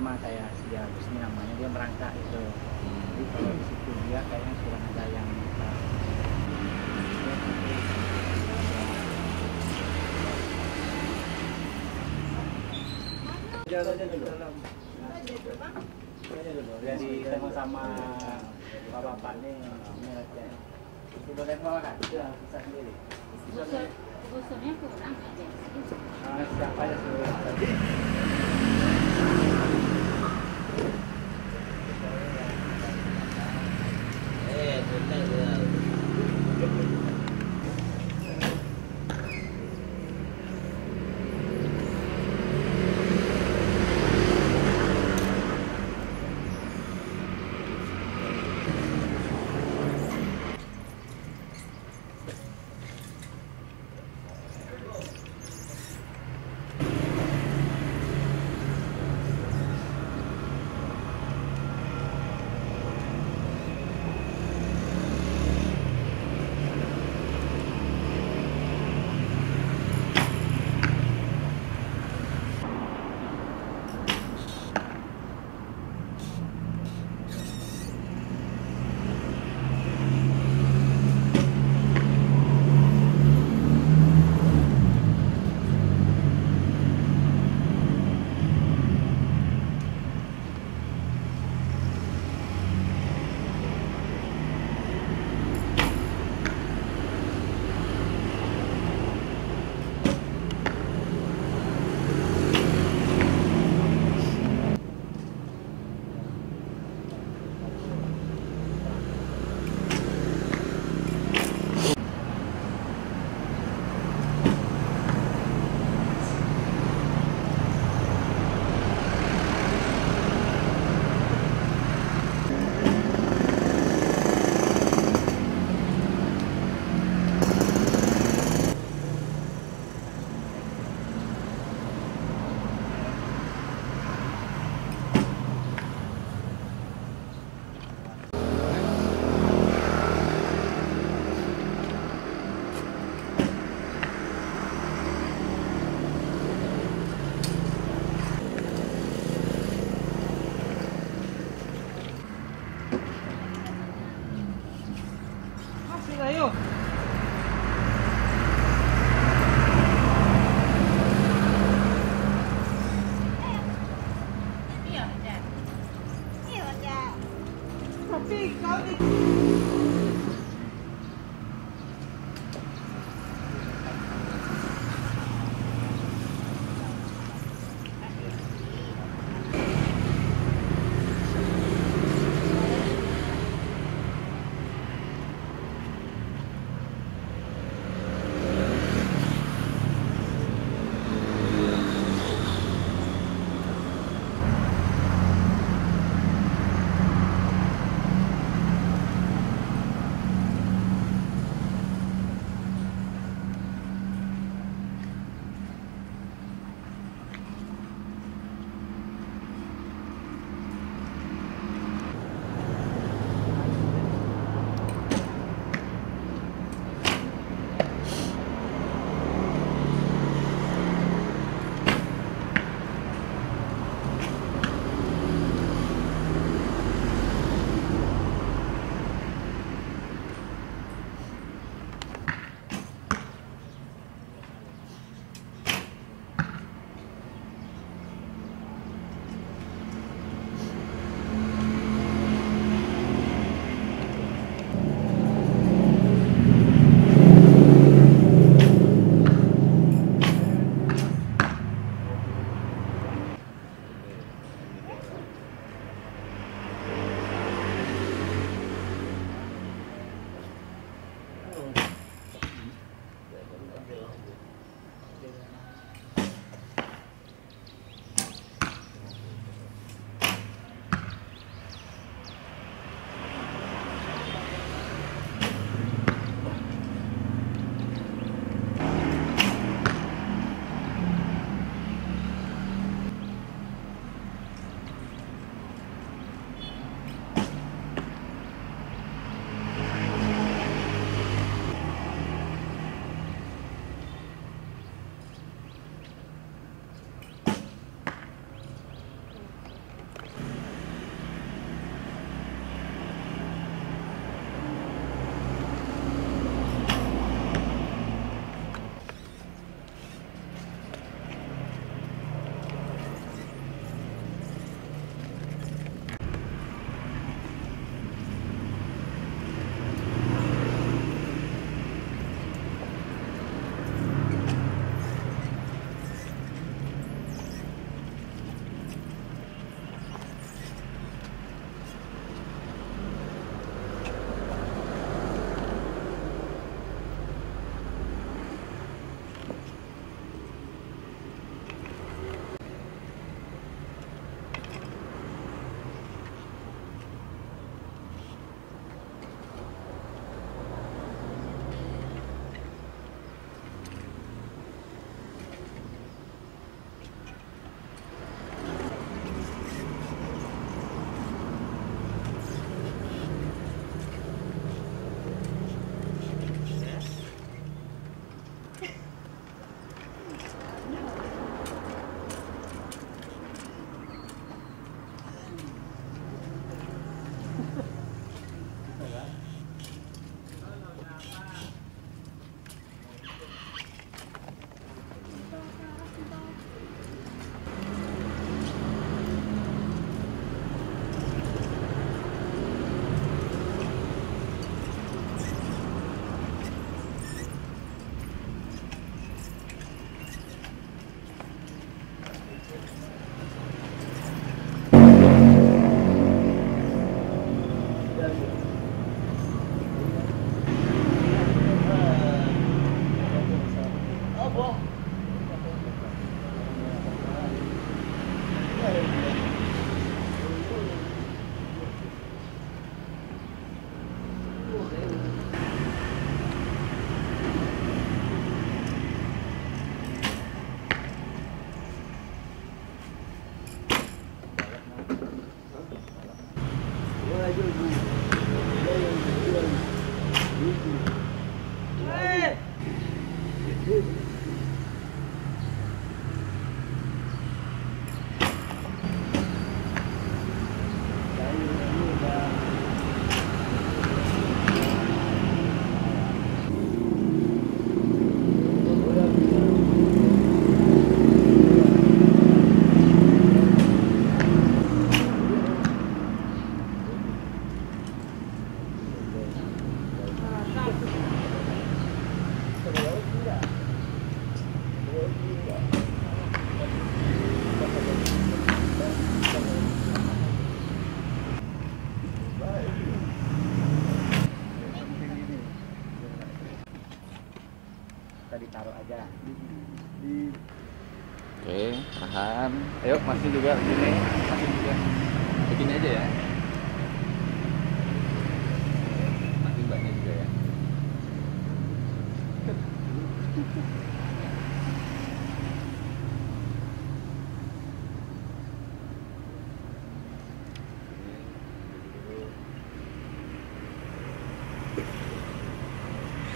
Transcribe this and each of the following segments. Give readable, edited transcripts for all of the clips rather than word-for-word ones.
sama kayak si Agus ini namanya, dia merangkak itu. Jadi kalau di situ dia kayaknya kurang ada yang jalan aja dulu. Jadi sama-sama bapak-bapak nih latihan. Itu boleh bawa kan? Bisa sendiri. Bosornya kurang aja. Siapa ya suruh tadi? Betul ya. Ya. Oke, tahan. Ayo, masih juga sini. Masih juga. Begini aja ya. Masih banyak juga ya.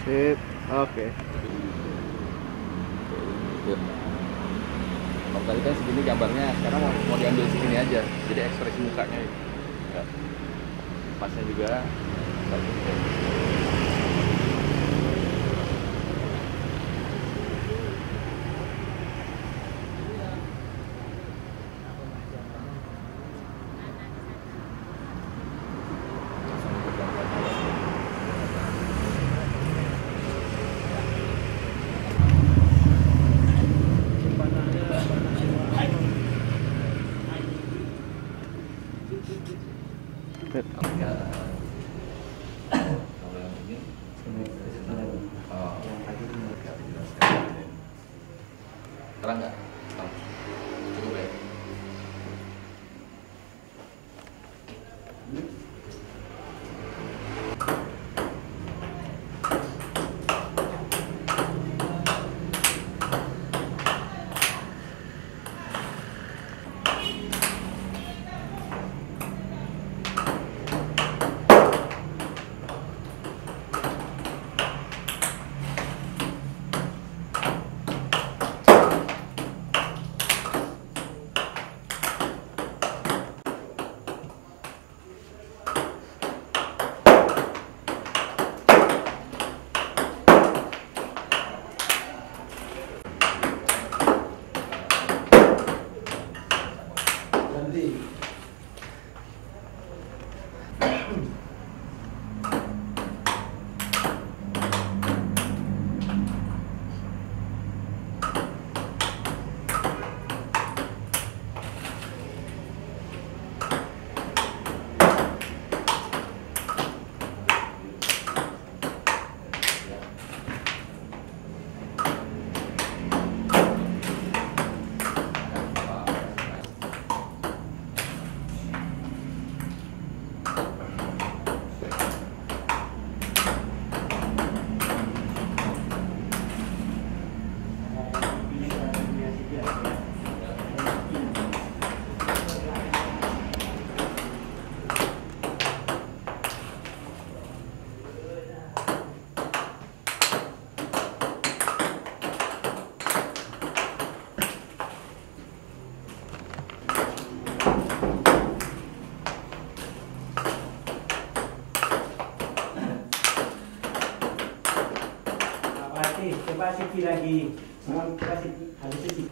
Sip. Oke. Yuk. Kalau tadi kan segini gambarnya, sekarang mau diambil segini aja. Jadi ekspresi mukanya itu. Ya. Pasnya juga. Bagus. Terang nggak? Cukup ya? Coba sisi lagi. Coba sisi, habis sisi.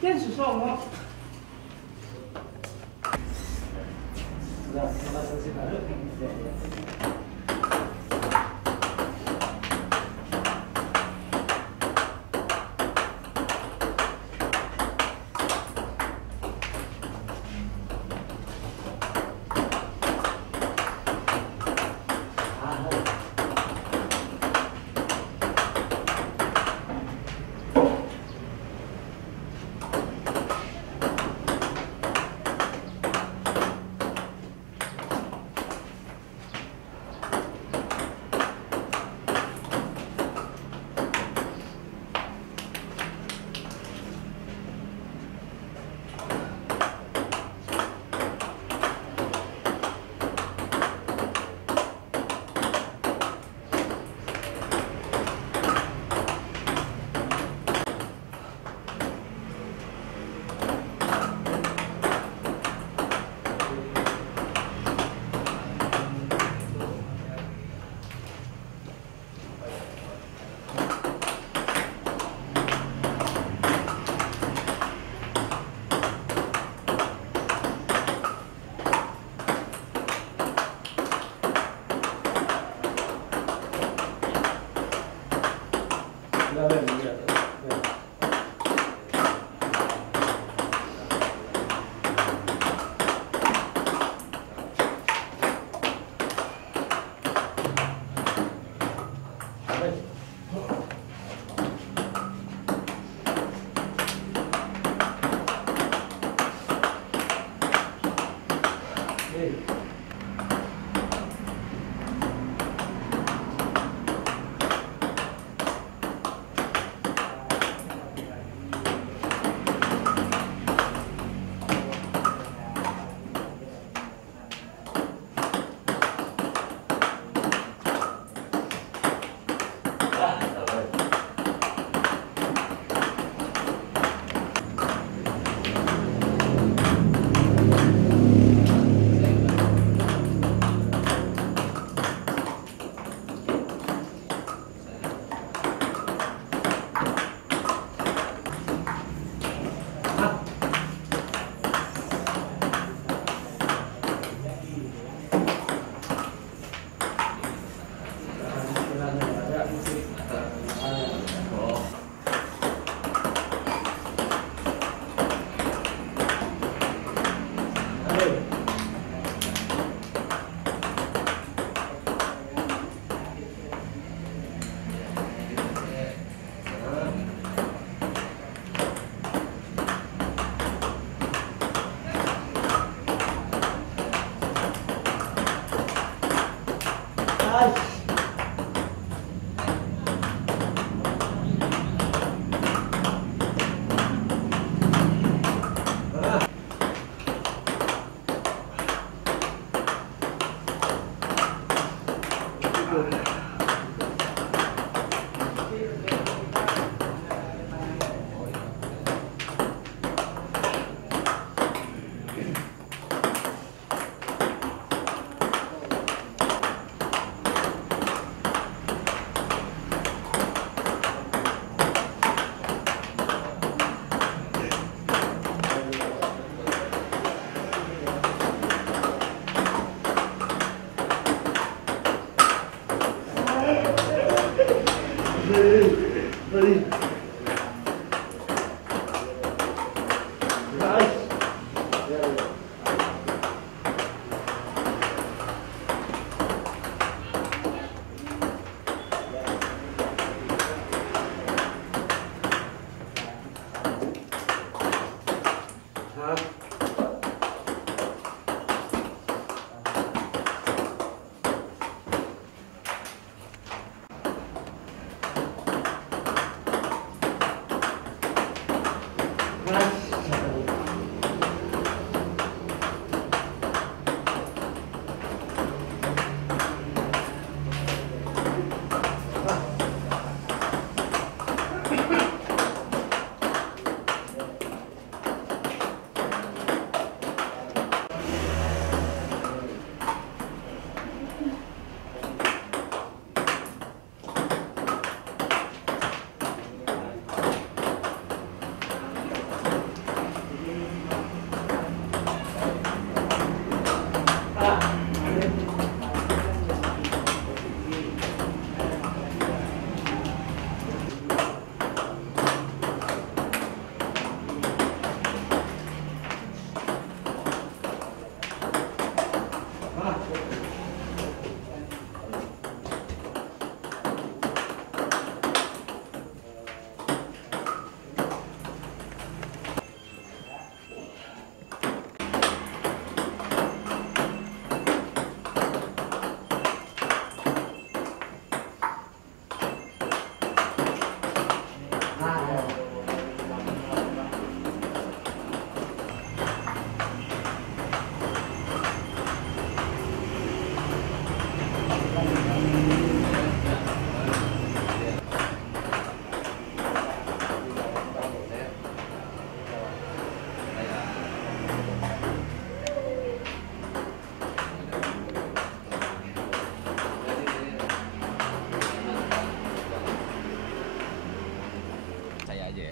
天使说我。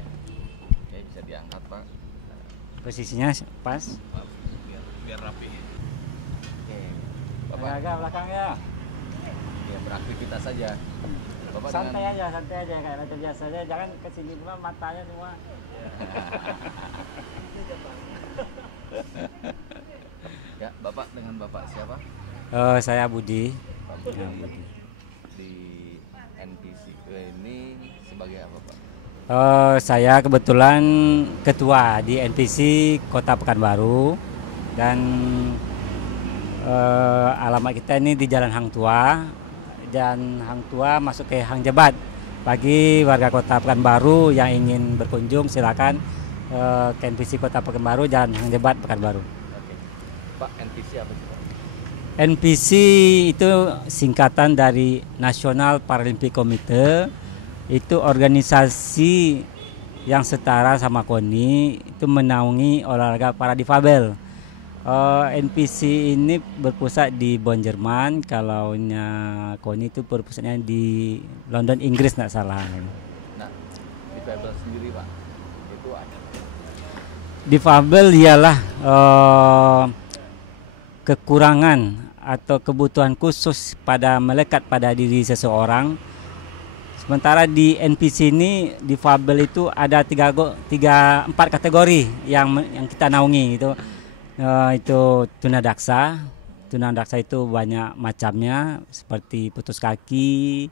Oke, bisa diangkat Pak. Posisinya pas. Biar rapi. Oke, Bapak Agak belakang ya. ya beraktivitas saja. Bapak Santai dengan- aja, santai aja kayak raja biasa aja. Jangan kesini pula matanya semua. Ya, Bapak dengan Bapak siapa? Saya Budi. Pak Budi. Ya, Budi. Di NPC ini sebagai apa Pak? Saya kebetulan ketua di NPC Kota Pekanbaru dan alamat kita ini di Jalan Hang Tua dan Hang Tua masuk ke Hang Jebat. Bagi warga Kota Pekanbaru yang ingin berkunjung silakan ke NPC Kota Pekanbaru Jalan Hang Jebat Pekanbaru. Oke. Pak, NPC apa sih Pak? NPC itu singkatan dari National Paralympic Committee. Itu organisasi yang setara sama KONI, itu menaungi olahraga para difabel. NPC ini berpusat di Bonn, Jerman. Kalau KONI itu berpusatnya di London, Inggris, nggak salah. Nah, difabel sendiri Pak, itu ada. Difabel ialah kekurangan atau kebutuhan khusus melekat pada diri seseorang. Sementara di NPC ini difabel itu ada 4 kategori yang kita naungi itu. Itu tunadaksa. Tunadaksa itu banyak macamnya seperti putus kaki,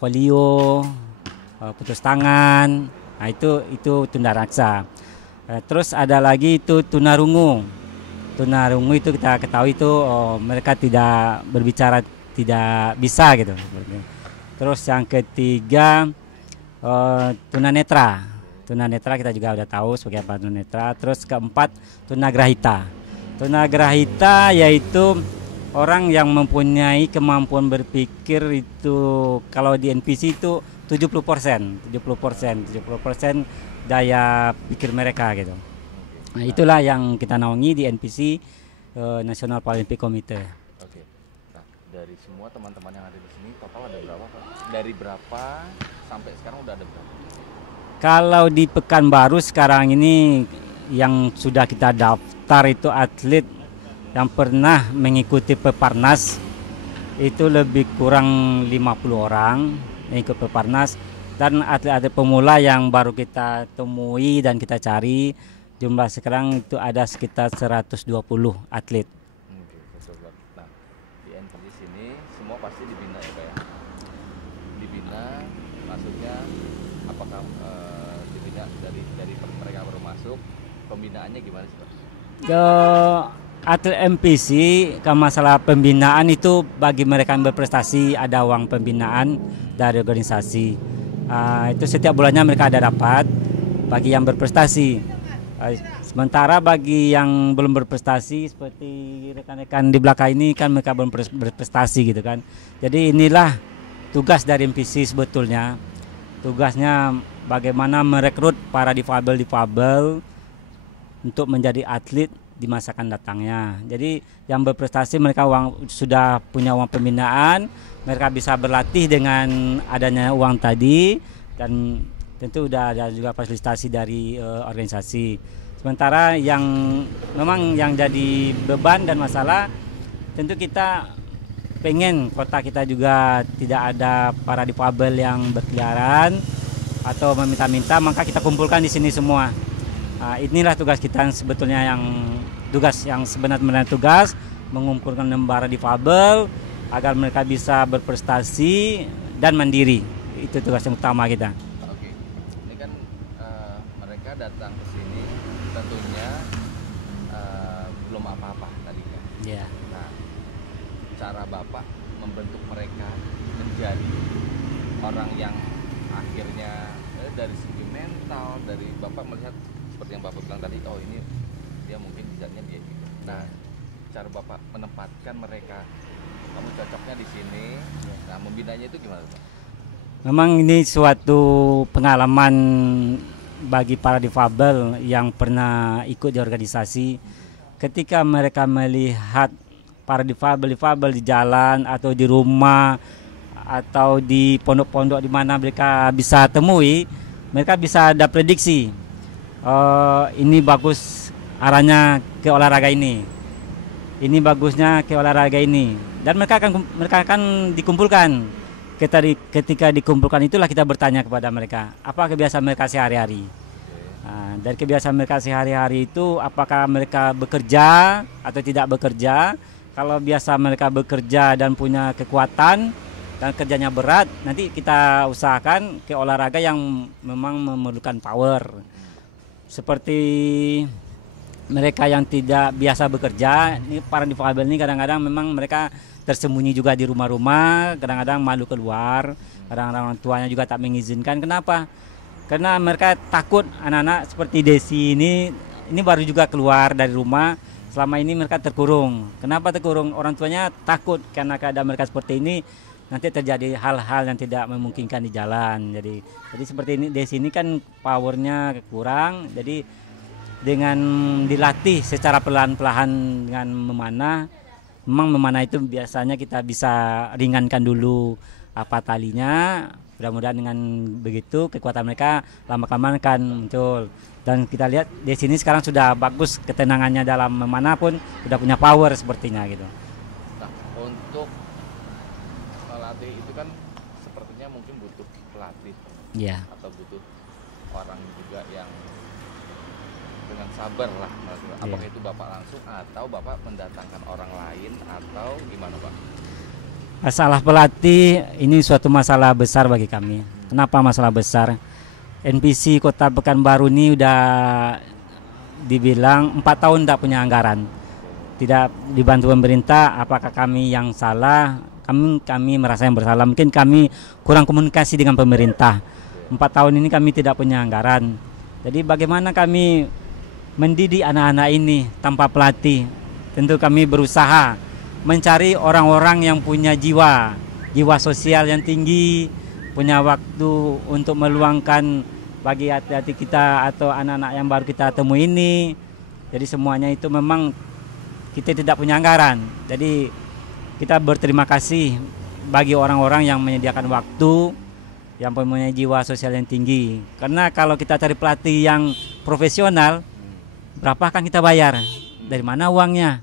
polio, putus tangan. Nah, itu tunadaksa. Terus ada lagi itu tunarungu. Tunarungu itu kita ketahui itu mereka tidak berbicara, tidak bisa gitu. Terus yang ketiga tunanetra. Tunanetra kita juga udah tahu sebagai apa tunanetra. Terus keempat tunagrahita. Tunagrahita yaitu orang yang mempunyai kemampuan berpikir itu kalau di NPC itu 70% daya pikir mereka gitu. Nah, itulah yang kita naungi di NPC National Paralympic Committee. Oke. Nah, dari semua teman-teman yang ada di sini total ada berapa Pak? Dari berapa sampai sekarang udah ada berapa? Kalau di Pekanbaru sekarang ini yang sudah kita daftar itu atlet yang pernah mengikuti Peparnas itu lebih kurang 50 orang yang ikut Peparnas, dan atlet-atlet pemula yang baru kita temui dan kita cari jumlah sekarang itu ada sekitar 120 atlet. Oke, betul Pak. Nah, di NPC sini semua pasti dibina ya Pak ya? Dibina, maksudnya apakah dibina dari mereka baru masuk, pembinaannya gimana sih Pak? Atlet NPC kalau masalah pembinaan itu bagi mereka yang berprestasi ada uang pembinaan dari organisasi. Itu setiap bulannya mereka ada dapat bagi yang berprestasi. Sementara bagi yang belum berprestasi seperti rekan-rekan di belakang ini kan mereka belum berprestasi gitu kan. Jadi inilah tugas dari NPC sebetulnya. Tugasnya bagaimana merekrut para difabel untuk menjadi atlet di masa akan datangnya. Jadi yang berprestasi mereka sudah punya uang pembinaan, mereka bisa berlatih dengan adanya uang tadi, dan tentu udah ada juga fasilitasi dari organisasi. Sementara yang memang yang jadi beban dan masalah, tentu kita pengen kota kita juga tidak ada para difabel yang berkeliaran atau meminta-minta, maka kita kumpulkan di sini semua. Inilah tugas kita sebetulnya, yang sebenarnya tugas mengumpulkan para difabel agar mereka bisa berprestasi dan mandiri. Itu tugas yang utama kita. Oke, ini kan mereka datang ke sini tentunya belum apa-apa tadi kan. Ya. Nah, cara Bapak membentuk mereka menjadi orang yang akhirnya dari segi mental, dari Bapak melihat seperti yang Bapak bilang tadi, oh ini dia mungkin bisanya dia gitu. Nah, cara Bapak menempatkan mereka, kamu cocoknya di sini. Nah, membinanya itu gimana Pak? Memang ini suatu pengalaman bagi para difabel yang pernah ikut di organisasi. Ketika mereka melihat para difabel di jalan atau di rumah atau di pondok-pondok di mana mereka bisa temui, mereka bisa ada prediksi. Ini bagus arahnya ke olahraga ini. Ini bagusnya ke olahraga ini. Dan mereka akan dikumpulkan. Ketika dikumpulkan itulah kita bertanya kepada mereka, apa kebiasaan mereka sehari-hari. Nah, dari kebiasaan mereka sehari-hari itu apakah mereka bekerja atau tidak bekerja. Kalau biasa mereka bekerja dan punya kekuatan dan kerjanya berat, nanti kita usahakan ke olahraga yang memang memerlukan power. Seperti mereka yang tidak biasa bekerja, ini para difabel ini kadang-kadang memang mereka tersembunyi juga di rumah-rumah, kadang-kadang malu keluar, kadang-kadang orang tuanya juga tak mengizinkan. Kenapa? Karena mereka takut. Anak-anak seperti Desi ini baru juga keluar dari rumah. Selama ini mereka terkurung. Kenapa terkurung? Orang tuanya takut karena keadaan mereka seperti ini nanti terjadi hal-hal yang tidak memungkinkan di jalan. Jadi seperti ini Desi ini kan powernya kurang. Jadi dengan dilatih secara pelan-pelan dengan memanah, memang memanah itu biasanya kita bisa ringankan dulu apa talinya. Mudah-mudahan dengan begitu kekuatan mereka lama-kelamaan akan muncul. Dan kita lihat di sini sekarang sudah bagus ketenangannya dalam memanah pun sudah punya power sepertinya gitu. Nah, untuk melatih itu kan sepertinya mungkin butuh pelatih. Iya. Atau butuh orang juga yang dengan sabar lah. Apakah itu Bapak langsung atau Bapak mendatangkan orang lain atau gimana Pak? Masalah pelatih ini suatu masalah besar bagi kami. Kenapa masalah besar? NPC Kota Pekanbaru ini udah dibilang 4 tahun tidak punya anggaran, tidak dibantu pemerintah. Apakah kami yang salah? Kami merasa yang bersalah. Mungkin kami kurang komunikasi dengan pemerintah. 4 tahun ini kami tidak punya anggaran. Jadi bagaimana kami mendidik anak-anak ini tanpa pelatih? Tentu kami berusaha mencari orang-orang yang punya jiwa sosial yang tinggi, punya waktu untuk meluangkan bagi hati-hati kita atau anak-anak yang baru kita temui ini. Jadi semuanya itu memang kita tidak punya anggaran. Jadi kita berterima kasih bagi orang-orang yang menyediakan waktu, yang mempunyai jiwa sosial yang tinggi. Karena kalau kita cari pelatih yang profesional, berapa akan kita bayar? Dari mana uangnya?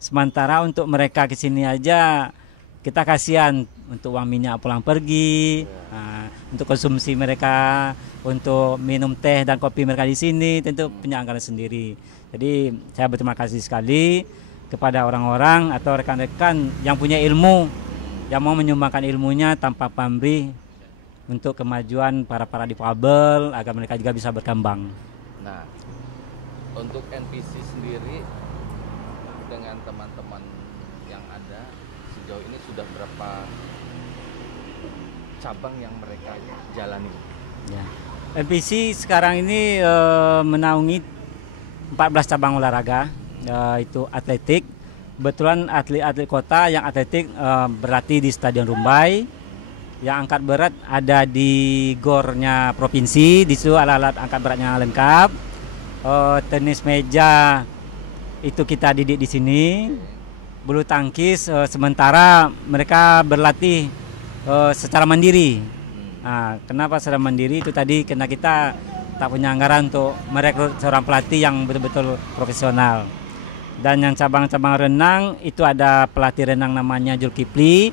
Sementara untuk mereka ke sini aja kita kasihan untuk uang minyak pulang pergi, untuk konsumsi mereka, untuk minum teh dan kopi mereka di sini tentu punya anggaran sendiri. Jadi saya berterima kasih sekali kepada orang-orang atau rekan-rekan yang punya ilmu, yang mau menyumbangkan ilmunya tanpa pamrih untuk kemajuan para difabel agar mereka juga bisa berkembang. Nah, untuk NPC sendiri dengan teman-teman yang ada sejauh ini sudah berapa cabang yang mereka jalani? Ya. NPC sekarang ini menaungi 14 cabang olahraga, itu atletik. Kebetulan atlet-atlet kota yang atletik berlatih di Stadion Rumbai. Yang angkat berat ada di gornya provinsi, di situ alat-alat angkat beratnya lengkap. Tenis meja itu kita didik di sini. Bulu tangkis sementara mereka berlatih secara mandiri. Nah, kenapa secara mandiri itu tadi karena kita tak punya anggaran untuk merekrut seorang pelatih yang betul-betul profesional. Dan yang cabang-cabang renang itu ada pelatih renang namanya Julkipli.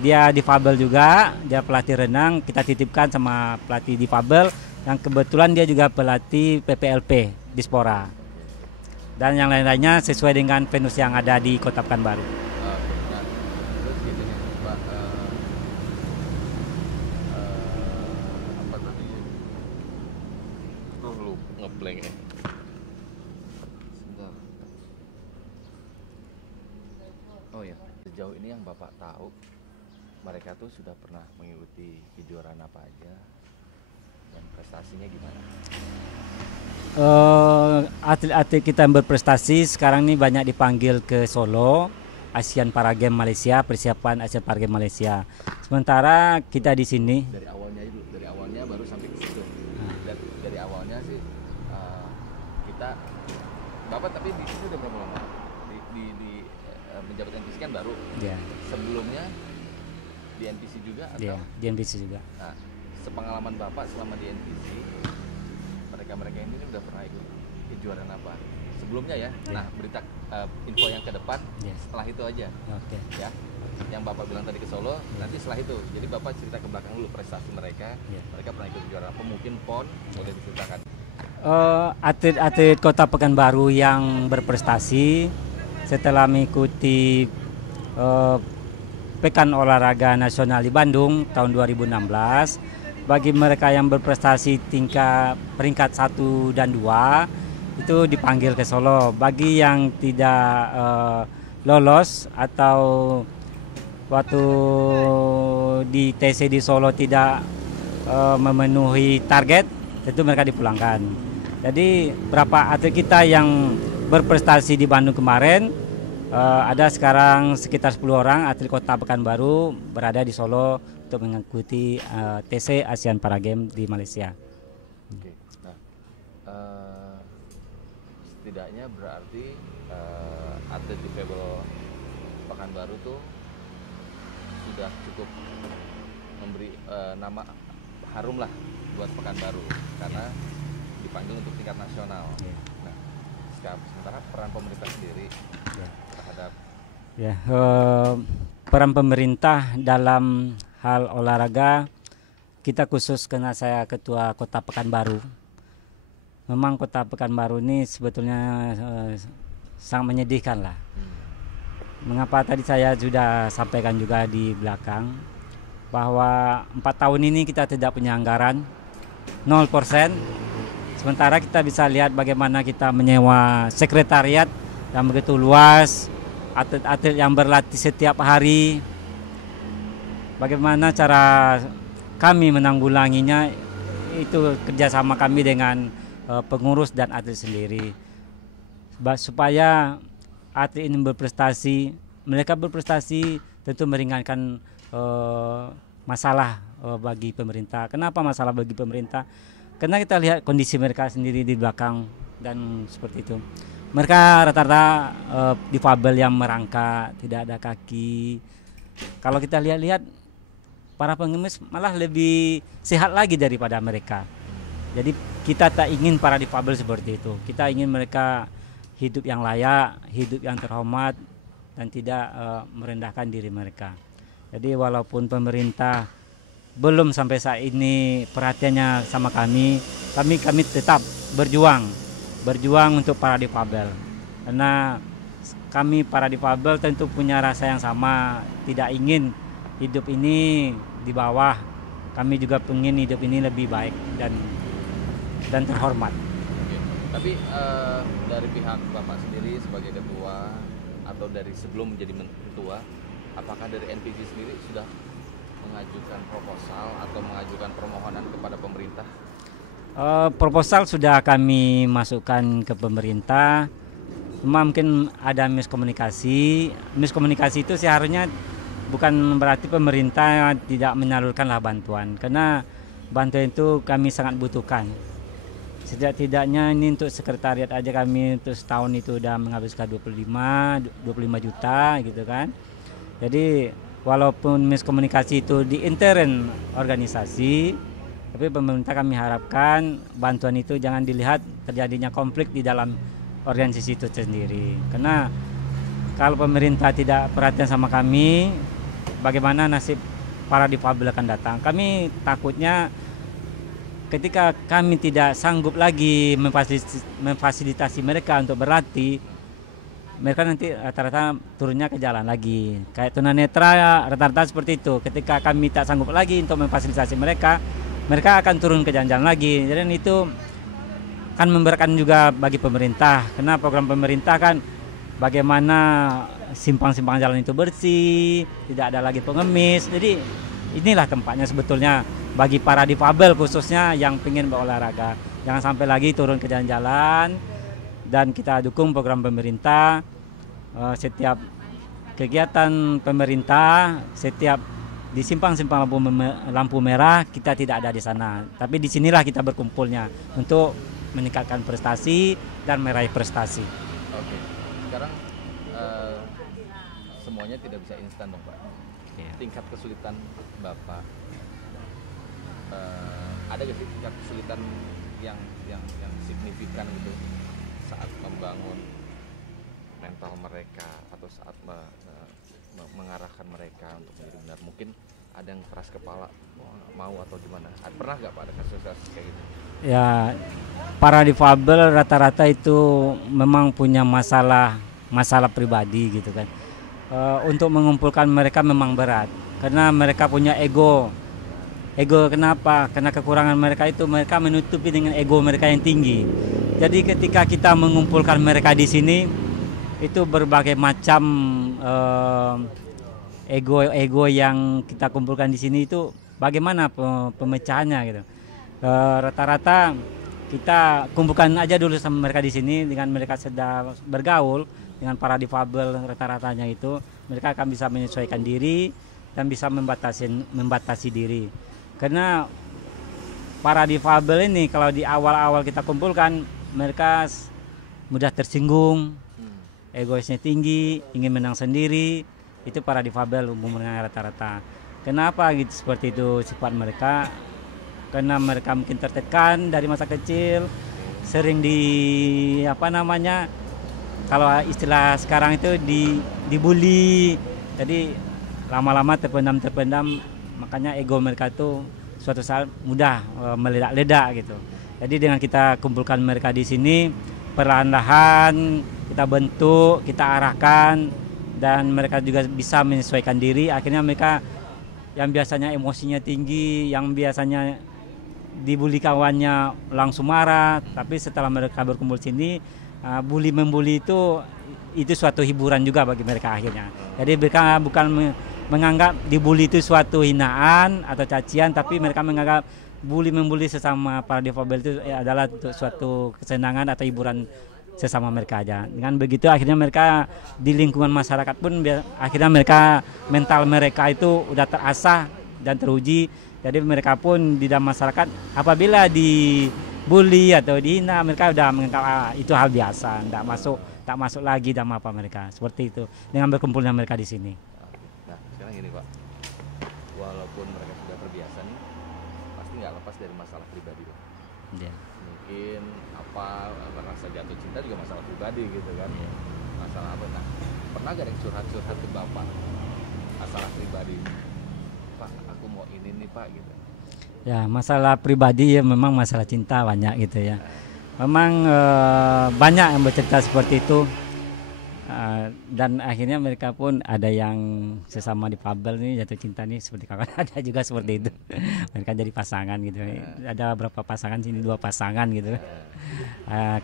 Dia difabel juga, dia pelatih renang. Kita titipkan sama pelatih difabel yang kebetulan dia juga pelatih PPLP di Spora. Dan yang lain-lainnya sesuai dengan venus yang ada di Kota Pekanbaru. Nah, terus gini nih Pak, apa tadi? Lu ngeblank ya. Sebentar. Oh ya, sejauh ini yang Bapak tahu, mereka tuh sudah pernah mengikuti kejuaraan apa aja dan prestasinya gimana? Atlet-atlet kita yang berprestasi sekarang ini banyak dipanggil ke Solo, Asian Para Games Malaysia, persiapan Asian Para Games Malaysia. Sementara kita di sini Dari awalnya baru sampai ke situ. Dari awalnya sih kita Bapak tapi di situ udah berapa lama? Di menjabat NPC kan baru. ya, Sebelumnya di NPC juga atau? di NPC juga. Nah, sepengalaman Bapak selama di NPC, mereka-mereka ini udah pernah ikut kejuaraan apa? Sebelumnya ya. Nah, berita info yang ke depan setelah itu aja. Oke. Ya. Yang Bapak bilang tadi ke Solo, nanti setelah itu. Jadi Bapak cerita ke belakang dulu prestasi mereka. Mereka pernah ikut kejuaraan apa? Mungkin PON boleh diceritakan. Atlet-atlet Kota Pekanbaru yang berprestasi setelah mengikuti Pekan Olahraga Nasional di Bandung tahun 2016, bagi mereka yang berprestasi tingkat peringkat 1 dan 2 itu dipanggil ke Solo. Bagi yang tidak lolos atau waktu di TC di Solo tidak memenuhi target, itu mereka dipulangkan. Jadi berapa atlet kita yang berprestasi di Bandung kemarin, ada sekarang sekitar 10 orang atlet Kota Pekanbaru berada di Solo untuk mengikuti TC Asian Para Games di Malaysia. Oke. Nah, setidaknya berarti atlet difabel Pekanbaru tuh sudah cukup memberi nama harum lah buat Pekanbaru karena dipanggil untuk tingkat nasional. Nah, sementara peran pemerintah sendiri terhadap peran pemerintah dalam hal olahraga, kita khusus karena saya ketua Kota Pekanbaru. Memang Kota Pekanbaru ini sebetulnya sangat menyedihkan lah. Mengapa tadi saya sudah sampaikan juga di belakang bahwa 4 tahun ini kita tidak punya anggaran 0%. Sementara kita bisa lihat bagaimana kita menyewa sekretariat yang begitu luas, atlet-atlet yang berlatih setiap hari. Bagaimana cara kami menanggulanginya, itu kerjasama kami dengan pengurus dan atlet sendiri. Supaya atlet ini berprestasi, mereka berprestasi tentu meringankan masalah bagi pemerintah. Kenapa masalah bagi pemerintah? Karena kita lihat kondisi mereka sendiri di belakang dan seperti itu. Mereka rata-rata difabel yang merangkak, tidak ada kaki. Kalau kita lihat-lihat, para pengemis malah lebih sehat lagi daripada mereka. Jadi kita tak ingin para difabel seperti itu. Kita ingin mereka hidup yang layak, hidup yang terhormat, dan tidak merendahkan diri mereka. Jadi walaupun pemerintah belum sampai saat ini perhatiannya sama kami tetap berjuang untuk para difabel. Karena kami para difabel tentu punya rasa yang sama, tidak ingin hidup ini di bawah. Kami juga ingin hidup ini lebih baik dan terhormat. Oke. Tapi dari pihak Bapak sendiri sebagai ketua atau dari sebelum menjadi ketua, apakah dari NPC sendiri sudah mengajukan proposal atau mengajukan permohonan kepada pemerintah? Proposal sudah kami masukkan ke pemerintah, cuma mungkin ada miskomunikasi. Miskomunikasi itu seharusnya bukan berarti pemerintah tidak menyalurkanlah bantuan, karena bantuan itu kami sangat butuhkan. Setidak-tidaknya ini untuk sekretariat aja kami untuk setahun itu udah menghabiskan 25 juta gitu kan. Jadi walaupun miskomunikasi itu di intern organisasi, tapi pemerintah kami harapkan bantuan itu jangan dilihat terjadinya konflik di dalam organisasi itu sendiri. Karena kalau pemerintah tidak perhatian sama kami, bagaimana nasib para difabel akan datang? Kami takutnya ketika kami tidak sanggup lagi memfasilitasi mereka untuk berlatih, mereka nanti rata-rata turunnya ke jalan lagi. Kayak tunanetra rata-rata seperti itu. Ketika kami tak sanggup lagi untuk memfasilitasi mereka, mereka akan turun ke jalan-jalan lagi. Jadi itu kan memberatkan juga bagi pemerintah. Karena program pemerintah kan bagaimana simpang-simpang jalan itu bersih, tidak ada lagi pengemis. Jadi inilah tempatnya sebetulnya bagi para difabel khususnya yang ingin berolahraga. Jangan sampai lagi turun ke jalan-jalan. Dan kita dukung program pemerintah, setiap kegiatan pemerintah, setiap di simpang-simpang lampu merah kita tidak ada di sana. Tapi di sinilah kita berkumpulnya untuk meningkatkan prestasi dan meraih prestasi. Oke, sekarang semuanya tidak bisa instan dong Pak. Ya. Tingkat kesulitan Bapak ada gak sih tingkat kesulitan yang signifikan gitu saat membangun mental mereka atau saat mengarahkan mereka untuk menjadi benar? Mungkin ada yang keras kepala mau atau gimana? Pernah nggak Pak ada kasus-kasus kayak gitu? Ya, para difabel rata-rata itu memang punya masalah pribadi gitu kan. Untuk mengumpulkan mereka memang berat karena mereka punya ego. Kenapa? Karena kekurangan mereka itu mereka menutupi dengan ego mereka yang tinggi. Jadi ketika kita mengumpulkan mereka di sini itu berbagai macam ego yang kita kumpulkan di sini itu bagaimana pemecahannya gitu. Rata-rata kita kumpulkan aja dulu sama mereka di sini, dengan mereka sedang bergaul dengan para difabel rata-ratanya itu mereka akan bisa menyesuaikan diri dan bisa membatasi diri. Karena para difabel ini kalau di awal-awal kita kumpulkan mereka mudah tersinggung, egoisnya tinggi, ingin menang sendiri, itu para difabel umumnya rata-rata. Kenapa gitu seperti itu sifat mereka? Karena mereka mungkin tertekan dari masa kecil, sering kalau istilah sekarang itu dibully, jadi lama-lama terpendam, makanya ego mereka itu suatu saat mudah meledak-ledak gitu. Jadi dengan kita kumpulkan mereka di sini, perlahan-lahan kita bentuk, kita arahkan, dan mereka juga bisa menyesuaikan diri. Akhirnya mereka yang biasanya emosinya tinggi, yang biasanya dibully kawannya langsung marah, tapi setelah mereka berkumpul sini, membuli itu suatu hiburan juga bagi mereka akhirnya. Jadi mereka bukan menganggap dibully itu suatu hinaan atau cacian, tapi mereka menganggap membuli sesama para difabel itu adalah suatu kesenangan atau hiburan sesama mereka aja. Dengan begitu akhirnya mereka di lingkungan masyarakat pun akhirnya mental mereka itu udah terasah dan teruji. Jadi mereka pun di dalam masyarakat apabila dibully atau dihina, mereka udah menganggap itu hal biasa, tak masuk lagi dalam apa mereka. Seperti itu dengan berkumpulnya mereka di sini. Nah, sekarang gini Pak, walaupun mereka sudah terbiasa nih, pasti nggak lepas dari masalah pribadi Pak. Yeah. Mungkin merasa jatuh cinta juga masalah pribadi gitu kan. Yeah. Masalah apa? Nah, pernah gak ada yang curhat ke Bapak masalah pribadi? Pak, aku mau ini nih Pak gitu. Ya, masalah pribadi ya memang masalah cinta banyak gitu ya. Memang banyak yang bercerita seperti itu. Dan akhirnya mereka pun ada yang sesama difabel nih jatuh cinta nih seperti kawan, ada juga seperti itu. Mereka jadi pasangan gitu. Ada berapa pasangan sini, 2 pasangan gitu.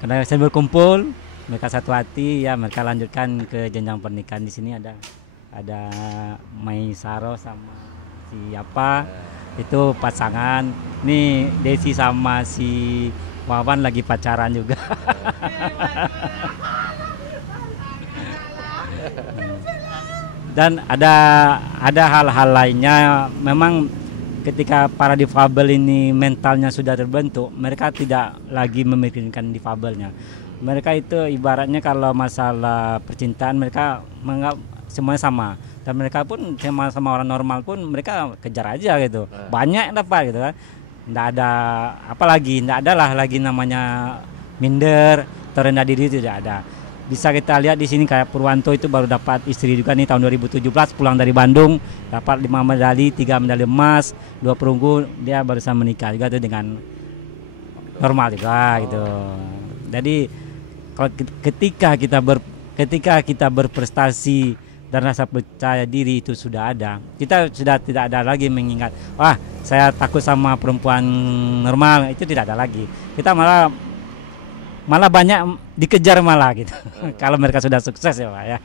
Karena saya berkumpul, mereka satu hati ya, mereka lanjutkan ke jenjang pernikahan. Di sini ada Mai Saro sama siapa itu pasangan. Nih Desi sama si Wawan lagi pacaran juga. Dan ada hal-hal lainnya. Memang ketika para difabel ini mentalnya sudah terbentuk, mereka tidak lagi memikirkan difabelnya. Mereka itu ibaratnya kalau masalah percintaan mereka menganggap semuanya sama, dan mereka pun sama orang normal pun mereka kejar aja gitu. Banyak dapat gitu kan. Nggak ada lagi namanya minder, terendah diri, itu tidak ada. Bisa kita lihat di sini kayak Purwanto itu baru dapat istri juga nih tahun 2017, pulang dari Bandung dapat 5 medali, 3 medali emas, 2 perunggu, dia barusan menikah juga tuh dengan normal juga gitu. Jadi kalau ketika kita berprestasi dan rasa percaya diri itu sudah ada, kita sudah tidak ada lagi mengingat, wah saya takut sama perempuan normal, itu tidak ada lagi. Kita malah banyak dikejar malah gitu. Kalau mereka sudah sukses ya Pak ya,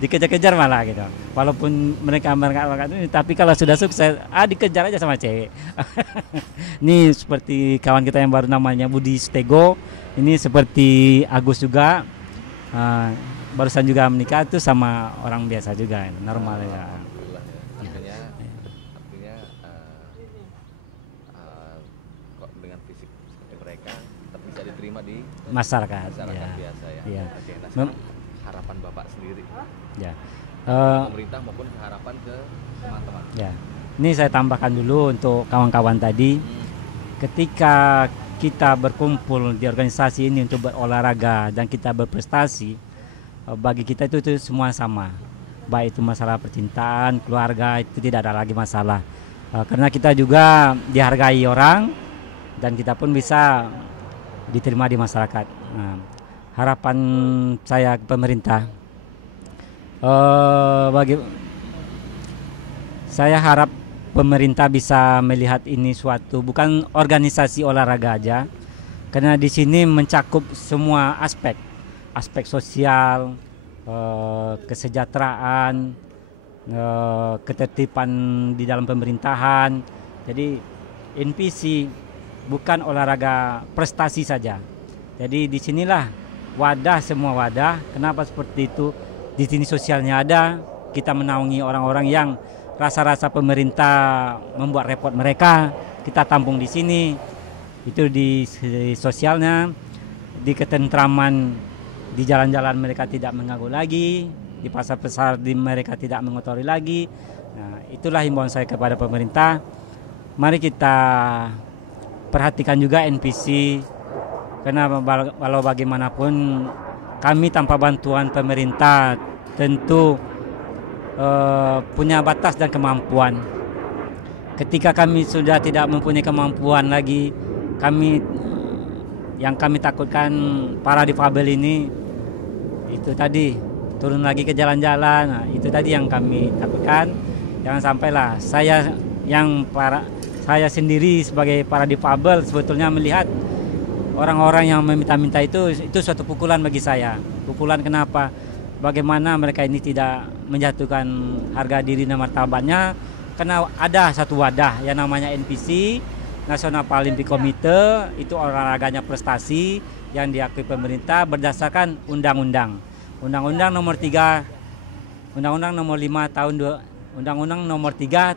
dikejar-kejar malah gitu. Walaupun mereka ini, tapi kalau sudah sukses, dikejar aja sama cewek. Ini seperti kawan kita yang baru namanya Budi Stego, ini seperti Agus juga. Barusan juga menikah tuh sama orang biasa juga, normal ya. Artinya kok dengan fisik seperti mereka tetap bisa diterima di masyarakat ya. Biasa ya. Ya. Oke, nah sekarang harapan Bapak sendiri, Ya. pemerintah maupun harapan ke teman-teman. Ya. Ini saya tambahkan dulu untuk kawan-kawan tadi. Ketika kita berkumpul di organisasi ini untuk berolahraga dan kita berprestasi, bagi kita itu semua sama. Baik itu masalah percintaan, keluarga, itu tidak ada lagi masalah. Karena kita juga dihargai orang dan kita pun bisa diterima di masyarakat. Nah, harapan saya ke pemerintah, saya harap pemerintah bisa melihat ini suatu bukan organisasi olahraga aja, karena di sini mencakup semua aspek sosial, kesejahteraan, ketertiban di dalam pemerintahan. Jadi NPC bukan olahraga prestasi saja. Jadi disinilah wadah, semua wadah. Kenapa seperti itu? Di sini sosialnya ada. Kita menaungi orang-orang yang rasa-rasa pemerintah membuat repot mereka, kita tampung di sini. Itu di sosialnya, di ketentraman, di jalan-jalan mereka tidak mengganggu lagi, di pasar-pasar mereka tidak mengotori lagi. Nah, itulah himbauan saya kepada pemerintah. Mari kita perhatikan juga NPC, karena walau bagaimanapun kami tanpa bantuan pemerintah tentu punya batas dan kemampuan. Ketika kami sudah tidak mempunyai kemampuan lagi, yang kami takutkan para difabel ini itu tadi turun lagi ke jalan-jalan. Nah, itu tadi yang kami takutkan. Jangan sampailah saya sendiri sebagai para difabel sebetulnya melihat orang-orang yang meminta-minta itu suatu pukulan bagi saya. Pukulan kenapa? Bagaimana mereka ini tidak menjatuhkan harga diri dan martabatnya, karena ada satu wadah yang namanya NPC, National Paralympic Committee, itu olahraganya prestasi yang diakui pemerintah berdasarkan undang-undang. Undang-Undang nomor 3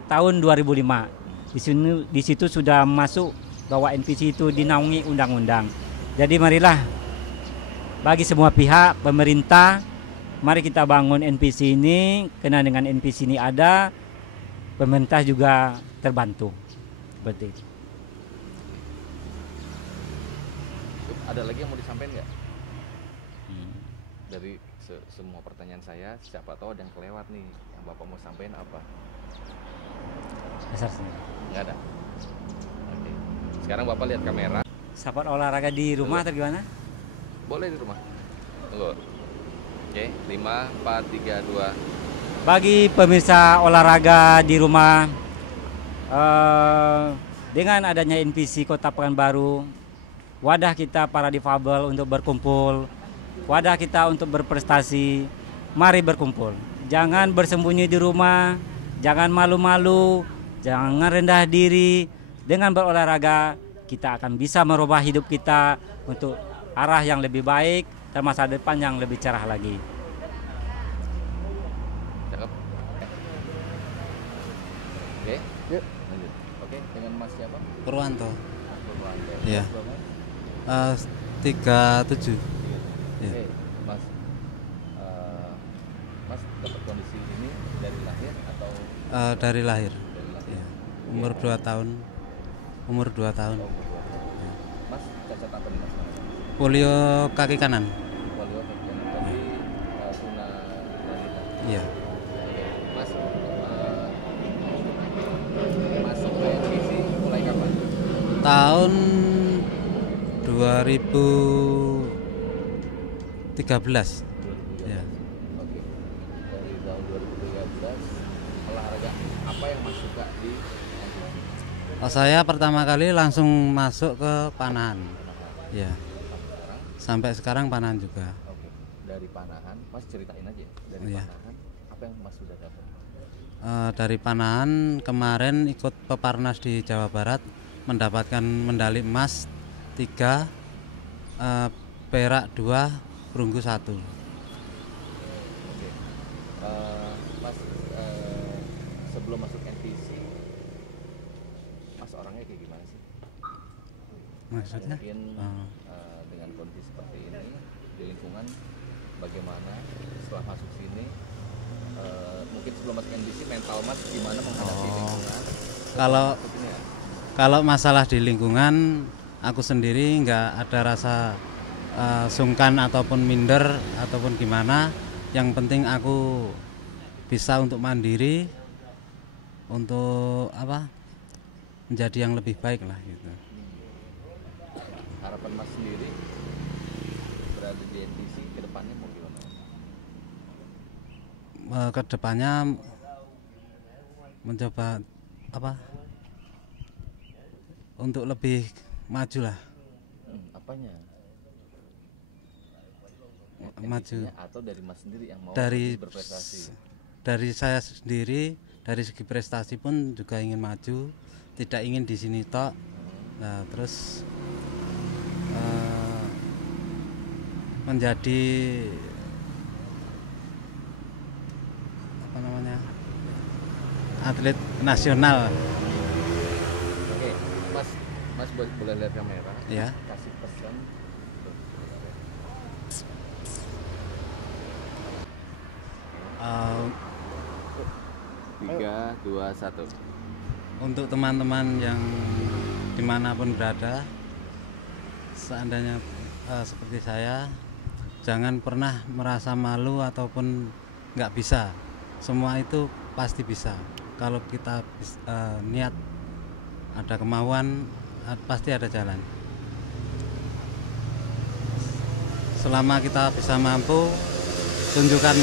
tahun 2005. Di situ sudah masuk bahwa NPC itu dinaungi undang-undang. Jadi marilah bagi semua pihak, pemerintah, mari kita bangun NPC ini, karena dengan NPC ini ada, pemerintah juga terbantu. Seperti itu. Ada lagi yang mau disampaikan nggak? Dari semua pertanyaan saya, siapa tahu ada yang kelewat nih, yang Bapak mau sampaikan apa? Nggak ada? Oke. Sekarang Bapak lihat kamera. Support olahraga di rumah atau gimana? Boleh di rumah. Tunggu. Oke, 5, 4, 3, 2. Bagi pemirsa olahraga di rumah, dengan adanya NPC Kota Pekanbaru, wadah kita para difabel untuk berkumpul, wadah kita untuk berprestasi, mari berkumpul. Jangan bersembunyi di rumah, jangan malu-malu, jangan rendah diri. Dengan berolahraga, kita akan bisa merubah hidup kita untuk arah yang lebih baik dan masa depan yang lebih cerah lagi. Cakep. Oke, yuk lanjut. Oke, dengan Mas siapa? Purwanto. Mas Purwanto. Iya. Mas 37. Oke, Mas. Mas dapat kondisi ini dari lahir atau Dari lahir. dari lahir? Iya. Umur 2 tahun. Umur 2 tahun. Oh, umur 2 tahun. Mas cacat apa nih Mas? Polio kaki kanan. Polio bagian tadi tunanetra. Iya. Mas masuk ke NPC mulai kapan? Tahun 2013. 2013. Ya. Oke. Dari tahun 2013 olahraga apa yang Mas suka di NPC? Saya pertama kali langsung masuk ke panahan. Ya. Sampai sekarang? Sampai sekarang panahan juga. Oke. Dari panahan, Mas ceritain aja. Dari Iya. panahan apa yang Mas sudah dapat? Dari panahan kemarin ikut peparnas di Jawa Barat, mendapatkan medali emas 3, perak 2, perunggu 1. Oke. Mas sebelum masuk NPC, Mas orangnya kayak gimana sih? Maksudnya? Mungkin dengan kondisi seperti ini di lingkungan, bagaimana setelah masuk sini mungkin sebelum masuk NBC mental Mas gimana menghadapi lingkungan? Kalau Ini ya. kalau masalah di lingkungan, aku sendiri nggak ada rasa sungkan ataupun minder ataupun gimana. Yang penting aku bisa untuk mandiri, untuk apa, menjadi yang lebih baik lah gitu. Harapan Mas sendiri berada di NBC ke depannya mau gimana? Kedepannya mencoba apa, untuk lebih maju lah, Apanya? maju NBC-nya atau dari Mas sendiri yang mau dari lebih berprestasi? dari saya sendiri, dari segi prestasi pun juga ingin maju, tidak ingin di sini tok. Nah, terus menjadi apa namanya, atlet nasional Oke, Mas boleh lihat kamera? ya. Kasih pesan. Eh, 3, 2, 1. untuk teman-teman yang dimanapun berada, seandainya seperti saya, jangan pernah merasa malu ataupun nggak bisa. Semua itu pasti bisa kalau kita niat, ada kemauan, pasti ada jalan. Selama kita bisa mampu, tunjukkan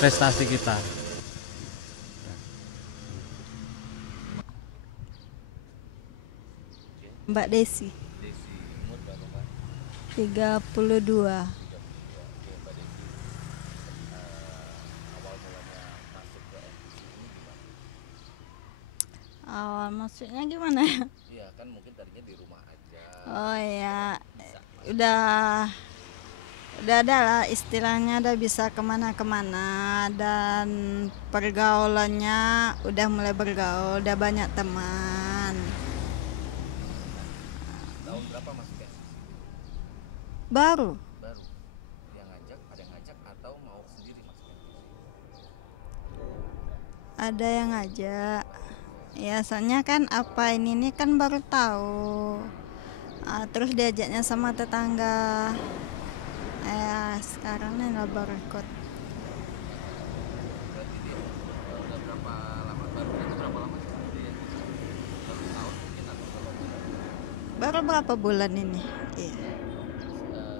prestasi kita. Mbak Desi, Desi, umur berapa Mbak? 32. Oke, Mbak Desi. Awal mulanya masuk ke NBC ini gimana? Awal maksudnya gimana ya? Iya kan mungkin tadinya di rumah aja. Oh ya, udah ada lah istilahnya, udah bisa kemana-kemana, dan pergaulannya udah mulai bergaul, udah banyak teman. Tahun berapa masuk ke NBC? Baru Baru. Ada yang ngajak atau mau sendiri masuk ke NBC? ada yang ngajak. Ya soalnya kan apa ini kan baru tahu. Terus diajaknya sama tetangga. Sekarang nih nggak baru ikut. Berarti dia udah berapa lama? Baru itu berapa lama sih di NBC? 1 tahun mungkin atau berapa bulan? Baru berapa bulan ini? Iya.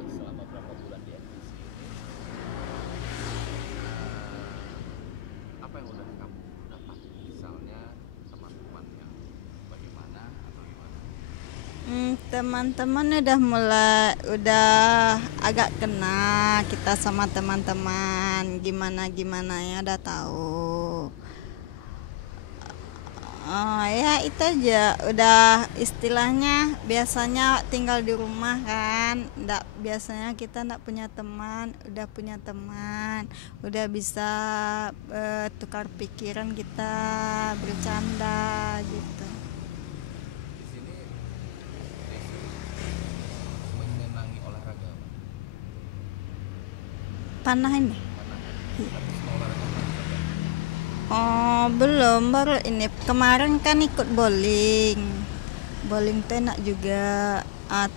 Selama berapa bulan di NBC ini, apa yang udah kamu dapat? Misalnya teman-teman yang bagaimana atau gimana? Teman-teman udah agak kena kita sama teman-teman, gimana ya udah tahu. Ya itu aja, udah istilahnya biasanya tinggal di rumah kan, biasanya kita ndak punya teman, udah punya teman, udah bisa tukar pikiran, kita bercanda gitu. Di sini Desi menyenangi olahraga apa? Panah ini? Mana? Tapi semua olahraga pernah coba? Oh belum, baru ini kemarin kan ikut bowling tuh enak juga.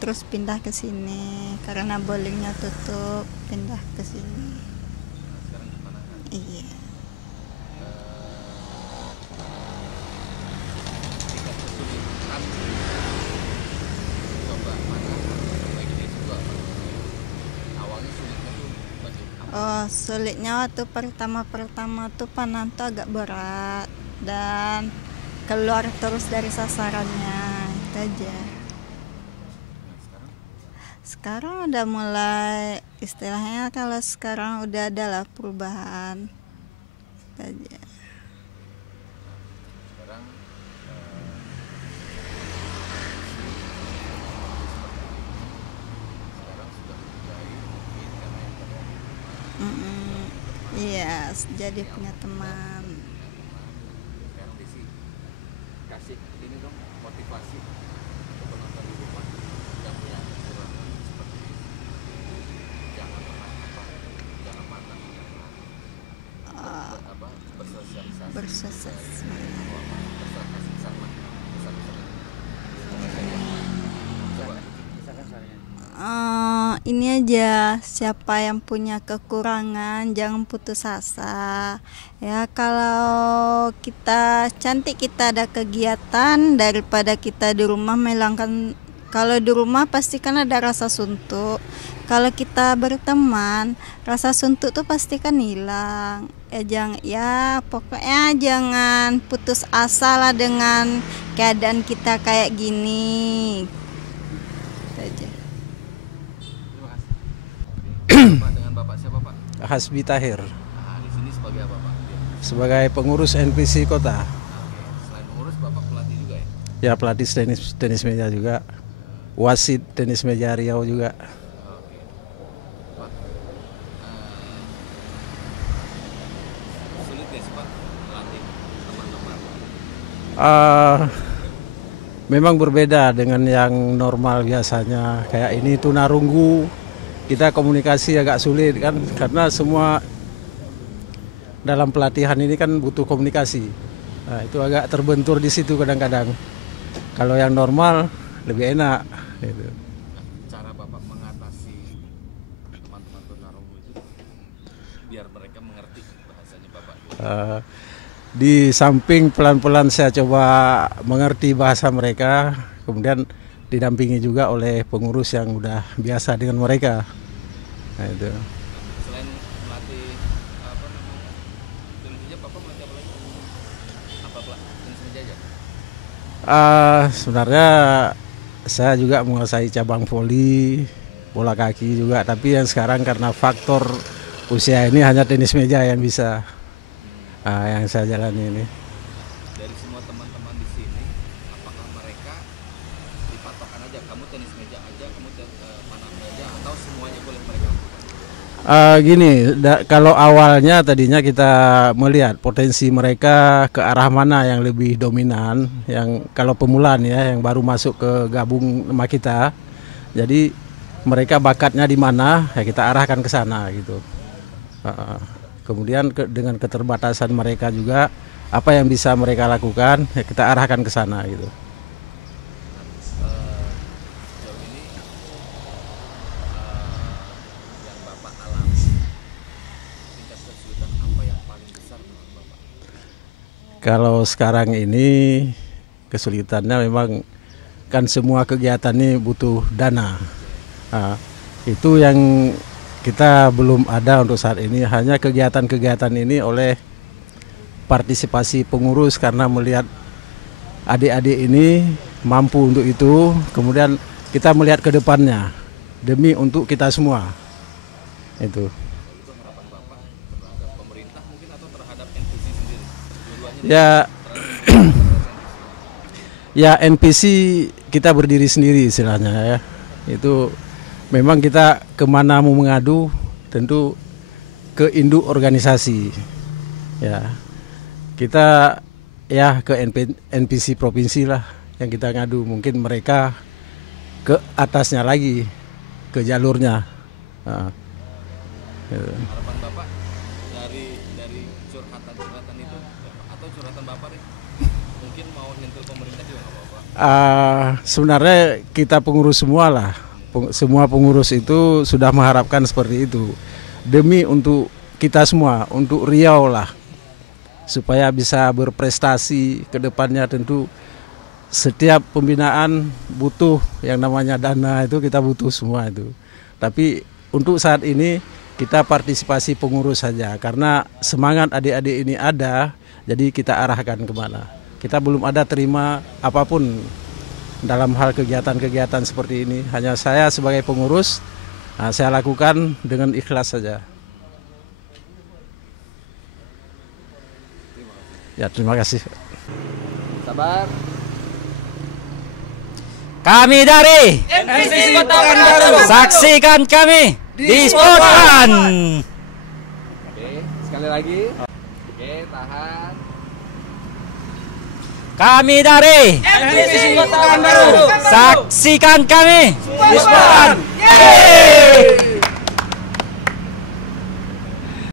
Terus pindah ke sini karena bowlingnya tutup, pindah ke sini. Sekarang di mana kan? Iya. Tingkat kesulitan coba mana? Coba ini juga apa? Awalnya sulitnya tuh bagaimana? Oh sulitnya waktu pertama tuh panah tuh agak berat dan keluar terus dari sasarannya, itu aja. Nah, Sekarang udah mulai, istilahnya kalau sekarang udah ada lah perubahan, itu aja. sekarang sekarang sudah mulai mungkin karena yang pada Iya, jadi punya teman. sekarang Desi kasih ini dong motivasi untuk penonton di rumah yang punya kekurangan seperti ini. Jangan pernah apa, jangan patah menyerah. sukses. Ini aja, siapa yang punya kekurangan jangan putus asa ya. Kalau kita cantik, kita ada kegiatan daripada kita di rumah melangkan. Kalau di rumah pasti kan ada rasa suntuk. Kalau kita berteman, rasa suntuk tuh pasti kan hilang. Pokoknya jangan putus asa lah dengan keadaan kita kayak gini. Itu aja. Bapak, dengan Bapak siapa Pak? Hasbi Tahir, Di sini sebagai apa Pak? sebagai pengurus NPC Kota. Selain pengurus, Bapak pelatih juga ya? Ya, pelatih tenis meja juga. Wasit tenis meja Riau juga. Pak, sulit ya sih Pak melatih teman-teman? Memang berbeda dengan yang normal biasanya. Kayak ini tunarunggu, kita komunikasi agak sulit kan, karena semua dalam pelatihan ini kan butuh komunikasi. Nah, itu agak terbentur di situ kadang-kadang. Kalau yang normal lebih enak. Gitu. Cara Bapak mengatasi teman-teman tunarunggu itu biar mereka mengerti bahasanya Bapak? Di samping pelan-pelan saya coba mengerti bahasa mereka, kemudian didampingi juga oleh pengurus yang udah biasa dengan mereka. Nah, itu. Selain melatih tenis meja, Bapak melatih apa lagi? Tenis meja aja? Sebenarnya saya juga menguasai cabang voli, bola kaki juga, tapi yang sekarang karena faktor usia ini hanya tenis meja yang bisa yang saya jalani ini. Dari semua teman-teman di sini, apakah mereka dipatokan aja, kamu tenis meja aja, kamu panah aja, atau semuanya boleh mereka lakukan? Kalau awalnya tadinya kita melihat potensi mereka ke arah mana yang lebih dominan, yang kalau pemulaan ya, yang baru masuk ke gabung sama kita, jadi mereka bakatnya di mana, ya kita arahkan ke sana gitu. Kemudian dengan keterbatasan mereka juga, apa yang bisa mereka lakukan, ya kita arahkan ke sana gitu. Sejauh ini yang Bapak alami, tingkat kesulitan apa yang paling besar menurut Bapak? Kalau sekarang ini kesulitannya memang kan semua kegiatan ini butuh dana. Itu yang kita belum ada untuk saat ini, hanya kegiatan-kegiatan ini oleh partisipasi pengurus karena melihat adik-adik ini mampu untuk itu, kemudian kita melihat ke depannya demi untuk kita semua. Itu. Itu harapan Bapak terhadap pemerintah mungkin atau terhadap NPC sendiri? Ya, ya NPC kita berdiri sendiri istilahnya ya. Itu memang kita kemana mau mengadu tentu ke induk organisasi. Ya, kita ya ke NPC provinsi lah yang kita ngadu. Mungkin mereka ke atasnya lagi, ke jalurnya. Harapan Bapak dari curhatan itu atau curhatan Bapak nih, mungkin mau nyentuh pemerintah juga nggak apa-apa? Sebenarnya kita pengurus semua lah. Semua pengurus itu sudah mengharapkan seperti itu demi untuk kita semua, untuk Riau lah, supaya bisa berprestasi ke depannya. Tentu setiap pembinaan butuh yang namanya dana, itu kita butuh semua itu. Tapi untuk saat ini kita partisipasi pengurus saja, karena semangat adik-adik ini ada, jadi kita arahkan kemana. Kita belum ada terima apapun dalam hal kegiatan-kegiatan seperti ini. Hanya saya sebagai pengurus, saya lakukan dengan ikhlas saja. Ya, terima kasih. Sabar. Kami dari NPC Kota Pekanbaru. saksikan kami di Spontan. Oke, sekali lagi. Oke, tahan. Kami dari NPC Kota Pekanbaru. saksikan kami Spontan. Yeay!